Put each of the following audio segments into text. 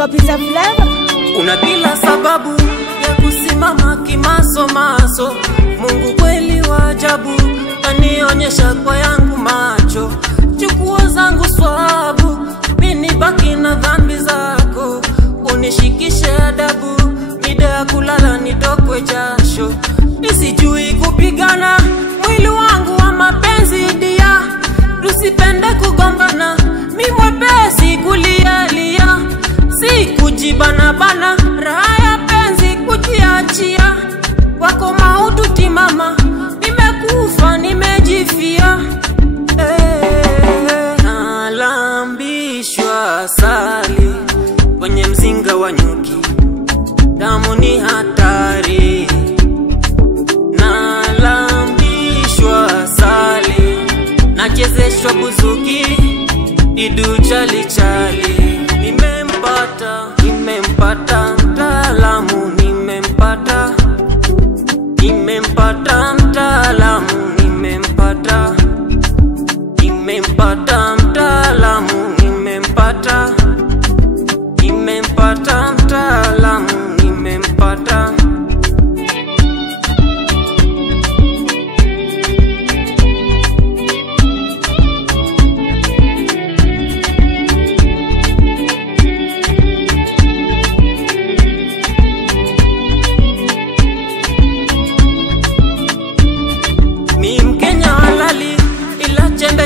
Chopita flavor. Una kila sababu ya kusimama kimasomaso. Mungu kweli wa ajabu, kanionyesha kwa yangu macho. Chukua zangu swabu, mimi baki na dhambi zako. Unishikishe adabu, mida ya kulala nitokwe jasho. Nisijui kupigana, mwili wangu wa mapenzi dia. Tusipende kugombana, mimi mwepesi kulialia. Si kujibana bana, raha ya penzi kujiachia. Wako mautu timama, nimekufa nimejifia. Nalambishwa asali kwenye mzinga wa nyuki, damu ni hatari. Nalambishwa asali, nachezeshwa buzuki, idu chali chali. Nimempata mtaalamu, nimempata mtaalamu, nimempata mtaalamu, nimempata mtaalamu, nimempata.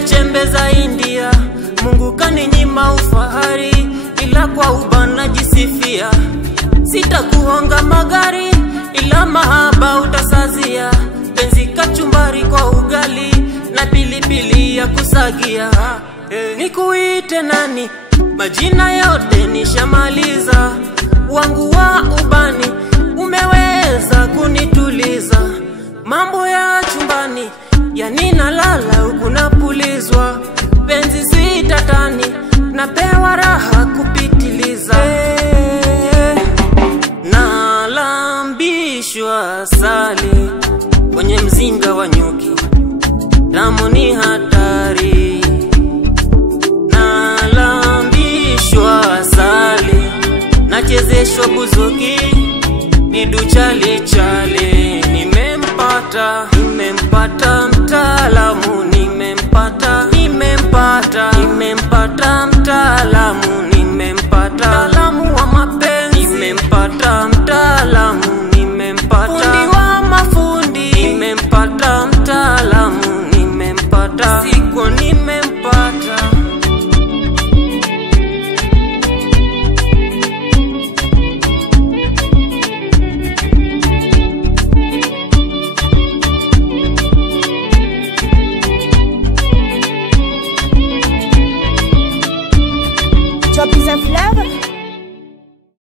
Chembe za India, Mungu kaninyima ufahari, ila kwa ubana jisifia. Sitakuhonga magari, ila mahaba utasazia. Penzi kachumbari kwa ugali, na pilipili ya kusagia. Nikuite nani? Majina yote nishamaliza. Wangu wa ubani, umeweza kunituliza. Mambo ya chumbani, yani nalala huku napulizwa. Penzi sitatani, napewa raha kupitiliza. Nalambishwa asali kwenye mzinga wa nyuki, damu ni hatari. Nalambishwa asali, nachezeshwa buzuki, idu chali chali. Nimempata mtaalamu, nimempata